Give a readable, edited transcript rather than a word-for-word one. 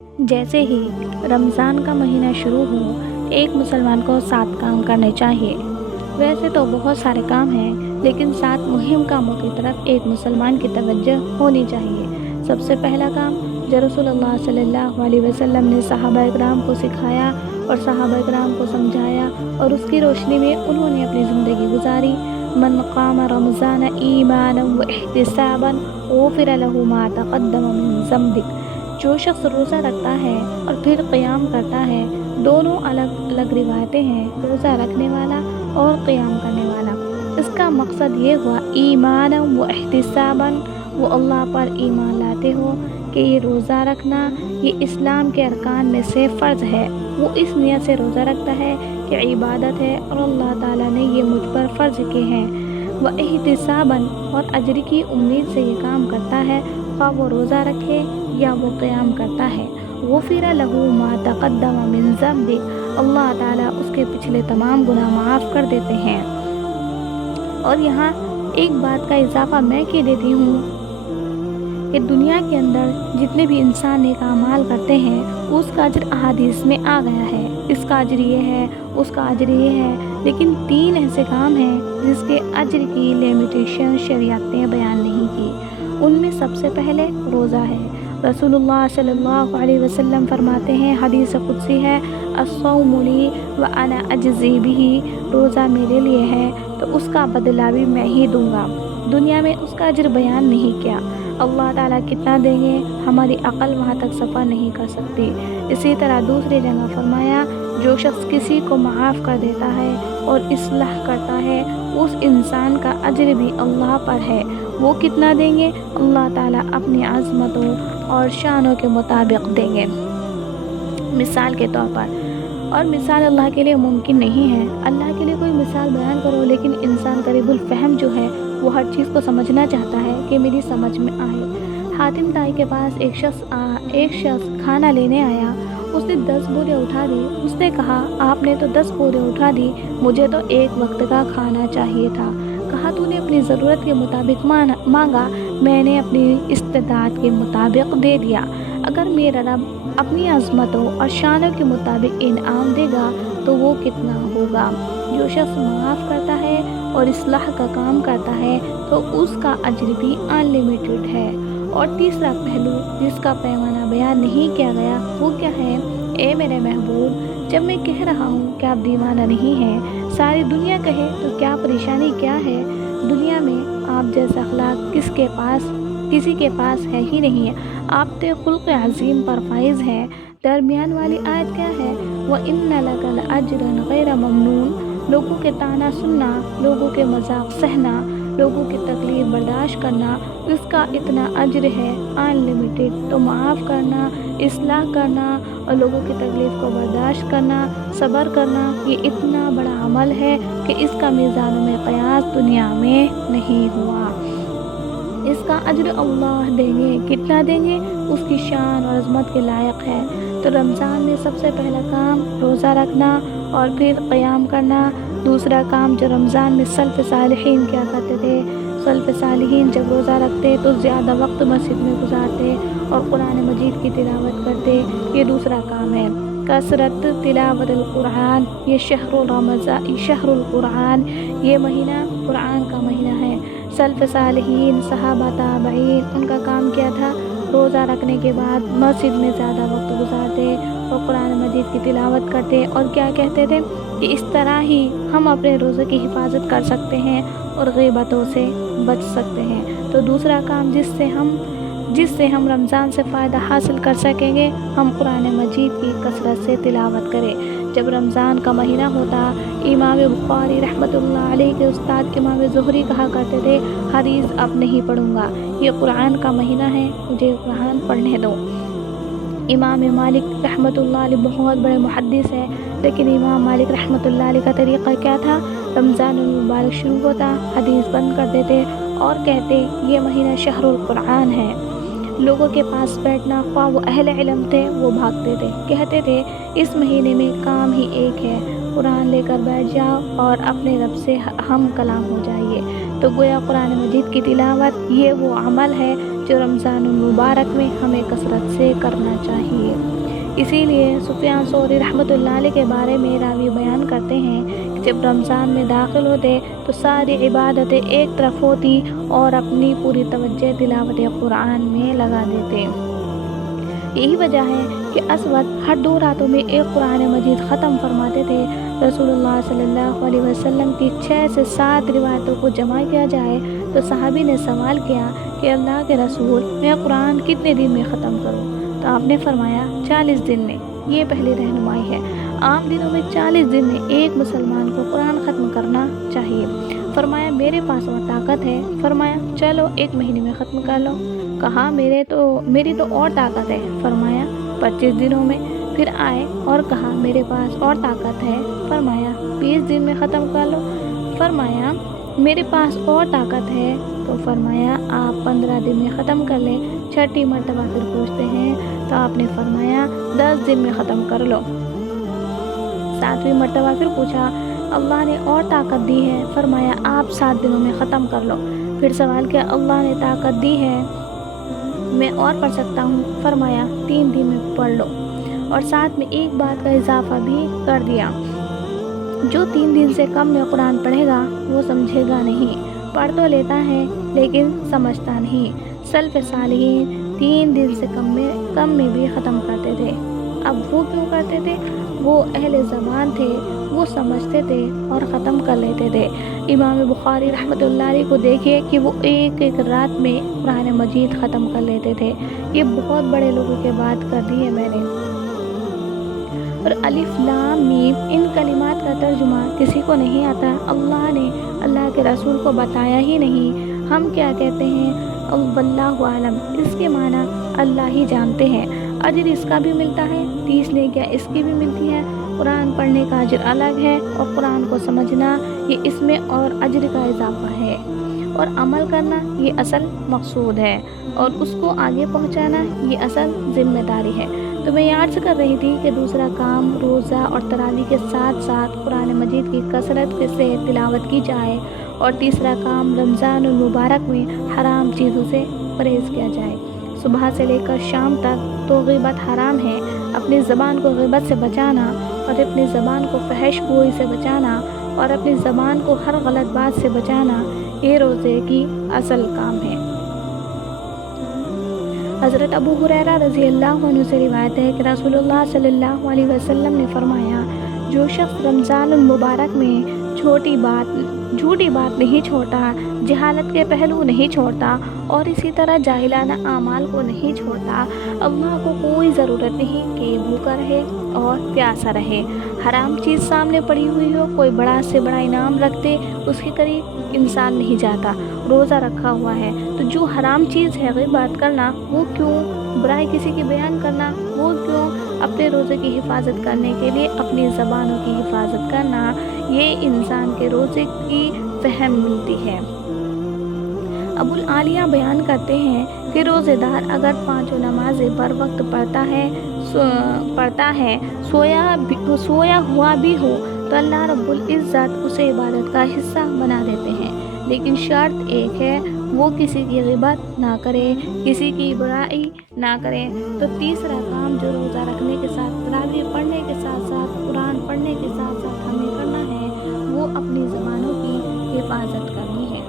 جیسے ہی رمضان کا مہینہ شروع ہو ایک مسلمان کو 7 کام کرنے چاہیے۔ ویسے تو بہت سارے کام ہیں، لیکن 7 مہم کاموں کی طرف ایک مسلمان کی توجہ ہونی چاہیے۔ سب سے پہلا کام جو رسول اللہ صلی اللہ علیہ وسلم نے صحابہ اکرام کو سکھایا اور صحابہ اکرام کو سمجھایا اور اس کی روشنی میں انہوں نے اپنی زندگی گزاری، من قام رمضان ایمانا واحتسابا غفر له ما تقدم من ذنبه۔ جو شخص روزہ رکھتا ہے اور پھر قیام کرتا ہے، دونوں الگ الگ روایتیں ہیں، روزہ رکھنے والا اور قیام کرنے والا۔ اس کا مقصد یہ ہوا ایمانا و احتسابا، وہ اللہ پر ایمان لاتے ہو کہ یہ روزہ رکھنا یہ اسلام کے ارکان میں سے فرض ہے۔ وہ اس نیت سے روزہ رکھتا ہے کہ عبادت ہے اور اللہ تعالیٰ نے یہ مجھ پر فرض کیے ہیں۔ و احتسابا، اور اجر کی امید سے یہ کام کرتا ہے، خواہ وہ روزہ رکھے یا وہ قیام کرتا ہے۔ غفر له ما تقدم من ذنبه، اللہ تعالیٰ اس کے پچھلے تمام گناہ معاف کر دیتے ہیں۔ اور یہاں ایک بات کا اضافہ میں کی دیتی ہوں کہ دنیا کے اندر جتنے بھی انسان نیک اعمال کرتے ہیں اس کا اجر احادیث میں آ گیا ہے، اس کا اجر یہ ہے، اس کا اجر یہ ہے، لیکن 3 ایسے کام ہیں جس کے اجر کی لیمیٹیشن شریعت نے بیان نہیں کی۔ ان میں سب سے پہلے روزہ ہے۔ رسول اللہ صلی اللہ علیہ وسلم فرماتے ہیں، حدیث قدسی ہے، الصوم لی وانا اجزی بہ، روزہ میرے لیے ہے تو اس کا بدلہ بھی میں ہی دوں گا۔ دنیا میں اس کا اجر بیان نہیں کیا۔ اللہ تعالیٰ کتنا دیں گے ہماری عقل وہاں تک سفر نہیں کر سکتی۔ اسی طرح دوسری جگہ فرمایا، جو شخص کسی کو معاف کر دیتا ہے اور اصلاح کرتا ہے اس انسان کا اجر بھی اللہ پر ہے۔ وہ کتنا دیں گے؟ اللہ تعالیٰ اپنی عظمتوں اور شانوں کے مطابق دیں گے۔ مثال کے طور پر، اور مثال اللہ کے لیے ممکن نہیں ہے۔ اللہ کے لیے کوئی مثال بیان کرو، لیکن انسان قریب الفہم جو ہے وہ ہر چیز کو سمجھنا چاہتا ہے کہ میری سمجھ میں آئے۔ حاتم طائی کے پاس ایک شخص کھانا لینے آیا، اس نے 10 بورے اٹھا دی۔ اس نے کہا، آپ نے تو 10 بورے اٹھا دی، مجھے تو 1 وقت کا کھانا چاہیے تھا۔ کہا، تو نے اپنی ضرورت کے مطابق مانگا، میں نے اپنی استطاعت کے مطابق دے دیا۔ اگر میرا رب اپنی عظمتوں اور شانوں کے مطابق انعام دے گا تو وہ کتنا ہوگا۔ جو شخص معاف کرتا ہے اور اصلاح کا کام کرتا ہے تو اس کا اجر بھی ان لمیٹڈ ہے۔ اور تیسرا پہلو جس کا پیمانہ بیان نہیں کیا گیا وہ کیا ہے؟ اے میرے محبوب، جب میں کہہ رہا ہوں کہ آپ دیوانہ نہیں ہیں، ساری دنیا کہے تو کیا پریشانی کیا ہے؟ دنیا میں آپ جیسا اخلاق کسی کے پاس ہے ہی نہیں ہے۔ آپ تے خلق عظیم پر فائز ہیں۔ درمیان والی آیت کیا ہے؟ وَإِنَّ لَكَ لَأَجْرًا غَيْرَ مَمْنُونٍ، لوگوں کے طعنہ سننا، لوگوں کے مذاق سہنا، لوگوں کی تکلیف برداشت کرنا، اس کا اتنا اجر ہے ان لمیٹڈ۔ تو معاف کرنا، اصلاح کرنا اور لوگوں کی تکلیف کو برداشت کرنا، صبر کرنا، یہ اتنا بڑا عمل ہے کہ اس کا میزان میں قیاس دنیا میں نہیں ہوا۔ اس کا اجر اللہ دیں گے۔ کتنا دیں گے؟ اس کی شان اور عظمت کے لائق ہے۔ تو رمضان میں سب سے پہلا کام روزہ رکھنا اور پھر قیام کرنا۔ دوسرا کام جو رمضان میں سلف صالحین کیا کرتے تھے، سلف صالحین جب روزہ رکھتے تو زیادہ وقت مسجد میں گزارتے اور قرآن مجید کی تلاوت کرتے، یہ دوسرا کام ہے۔ کثرت تلاوت القرآن، یہ شہر القرآن، یہ مہینہ قرآن کا مہینہ ہے۔ سلف صالحین، صحابہ تابعین، ان کا کام کیا تھا؟ روزہ رکھنے کے بعد مسجد میں زیادہ وقت گزارتے اور قرآن مجید کی تلاوت کرتے، اور کیا کہتے تھے کہ اس طرح ہی ہم اپنے روزے کی حفاظت کر سکتے ہیں اور غیبتوں سے بچ سکتے ہیں۔ تو دوسرا کام جس سے ہم رمضان سے فائدہ حاصل کر سکیں گے، ہم قرآن مجید کی کثرت سے تلاوت کریں۔ جب رمضان کا مہینہ ہوتا، امام بخاری رحمۃ اللہ علیہ کے استاد امام زہری کہا کرتے تھے، حدیث اب نہیں پڑھوں گا، یہ قرآن کا مہینہ ہے، مجھے قرآن پڑھنے دو۔ امام مالک رحمۃ اللہ علیہ بہت بڑے محدث ہے، لیکن امام مالک رحمۃ اللہ علیہ کا طریقہ کیا تھا؟ رمضان المبارک شروع ہوتا، حدیث بند کر دیتے اور کہتے یہ مہینہ شہر القرآن ہے۔ لوگوں کے پاس بیٹھنا، خواہ وہ اہل علم تھے، وہ بھاگتے تھے، کہتے تھے اس مہینے میں کام ہی ایک ہے، قرآن لے کر بیٹھ جاؤ اور اپنے رب سے ہم کلام ہو جائیے۔ تو گویا قرآن مجید کی تلاوت یہ وہ عمل ہے جو رمضان المبارک میں ہمیں کثرت سے کرنا چاہیے۔ اسی لیے سفیان ثوری رحمۃ اللہ علیہ کے بارے میں راوی بیان کرتے ہیں کہ جب رمضان میں داخل ہوتے تو ساری عبادتیں ایک طرف ہوتی اور اپنی پوری توجہ تلاوت قرآن میں لگا دیتے۔ یہی وجہ ہے کہ اسود ہر 2 راتوں میں ایک قرآن مجید ختم فرماتے تھے۔ رسول اللہ صلی اللہ علیہ وسلم کی 6 سے 7 روایتوں کو جمع کیا جائے تو صحابی نے سوال کیا کہ اللہ کے رسول، میں قرآن کتنے دن میں ختم کروں؟ تو آپ نے فرمایا 40 دن میں۔ یہ پہلی رہنمائی ہے۔ عام دنوں میں 40 دن میں ایک مسلمان کو قرآن ختم کرنا چاہیے۔ فرمایا میرے پاس اور طاقت ہے۔ فرمایا چلو 1 مہینے میں ختم کر لو۔ کہا میری تو اور طاقت ہے۔ فرمایا 25 دنوں میں۔ پھر آئے اور کہا میرے پاس اور طاقت ہے۔ فرمایا 20 دن میں ختم کر لو۔ فرمایا میرے پاس اور طاقت ہے۔ تو فرمایا آپ 15 دن میں ختم کر لیں۔ چھٹی مرتبہ پھر پوچھتے ہیں تو آپ نے فرمایا 10 دن میں ختم کر لو۔ 7ویں مرتبہ پھر پوچھا، اللہ نے اور طاقت دی ہے۔ فرمایا آپ 7 دنوں میں ختم کر لو۔ پھر سوال کیا، اللہ نے طاقت دی ہے، میں اور پڑھ سکتا ہوں؟ فرمایا 3 دن میں پڑھ لو۔ اور ساتھ میں ایک بات کا اضافہ بھی کر دیا، جو 3 دن سے کم میں قرآن پڑھے گا وہ سمجھے گا نہیں۔ پڑھ تو لیتا ہے لیکن سمجھتا نہیں۔ سلف صالحین 3 دن سے کم میں بھی ختم کرتے تھے۔ اب وہ کیوں کرتے تھے؟ وہ اہل زبان تھے، وہ سمجھتے تھے اور ختم کر لیتے تھے۔ امام بخاری رحمۃ اللہ علیہ کو دیکھیے کہ وہ ایک رات میں قرآن مجید ختم کر لیتے تھے۔ یہ بہت بڑے لوگوں کی بات کر دی ہے میں نے۔ اور الف لام میم ان کلمات کا ترجمہ کسی کو نہیں آتا۔ اللہ نے اللہ کے رسول کو بتایا ہی نہیں۔ ہم کیا کہتے ہیں؟ واللہ عالم، اس کے معنی اللہ ہی جانتے ہیں۔ اجر اس کا بھی ملتا ہے، 30 نیکیاں اس کی بھی ملتی ہیں۔ قرآن پڑھنے کا اجر الگ ہے اور قرآن کو سمجھنا یہ اس میں اور اجر کا اضافہ ہے، اور عمل کرنا یہ اصل مقصود ہے، اور اس کو آگے پہنچانا یہ اصل ذمہ داری ہے۔ تو میں یہ عرض کر رہی تھی کہ دوسرا کام روزہ اور تراویح کے ساتھ ساتھ قرآن مجید کی کثرت سے تلاوت کی جائے، اور تیسرا کام رمضان المبارک میں حرام چیزوں سے پرہیز کیا جائے۔ صبح سے لے کر شام تک تو غیبت حرام ہے۔ اپنی زبان کو غیبت سے بچانا اور اپنی زبان کو فحش گوئی سے بچانا اور اپنی زبان کو ہر غلط بات سے بچانا یہ روزے کی اصل کام ہے۔ حضرت ابو ہریرہ رضی اللہ عنہ سے روایت ہے کہ رسول اللہ صلی اللہ علیہ وسلم نے فرمایا، جو شخص رمضان المبارک میں جھوٹی بات نہیں چھوڑتا، جہالت کے پہلو نہیں چھوڑتا اور اسی طرح جاہلانہ اعمال کو نہیں چھوڑتا، اللہ کو کوئی ضرورت نہیں کہ بھوکا رہے اور پیاسا رہے۔ حرام چیز سامنے پڑی ہوئی ہو، کوئی بڑا سے بڑا انعام رکھ دے، اس کے قریب انسان نہیں جاتا۔ روزہ رکھا ہوا ہے تو جو حرام چیز ہے غیبت کرنا، وہ کیوں؟ برائی کسی کی بیان کرنا، وہ کیوں؟ اپنے روزے کی حفاظت کرنے کے لیے اپنی زبانوں کی حفاظت کرنا، یہ انسان کے روزے کی فہم ملتی ہے۔ ابو العالیہ بیان کرتے ہیں کہ روزے دار اگر 5 نمازیں بر وقت پڑھتا ہے سویا ہوا بھی ہو تو اللہ رب العزت اسے عبادت کا حصہ بنا دیتے ہیں، لیکن شرط ایک ہے، وہ کسی کی غیبت نہ کرے، کسی کی برائی نہ کرے۔ تو تیسرا کام جو روزہ رکھنے کے ساتھ، تراویح پڑھنے کے ساتھ ساتھ، قرآن پڑھنے کے ساتھ ساتھ ہمیں کرنا ہے، وہ اپنی زبانوں کی حفاظت کرنی ہے۔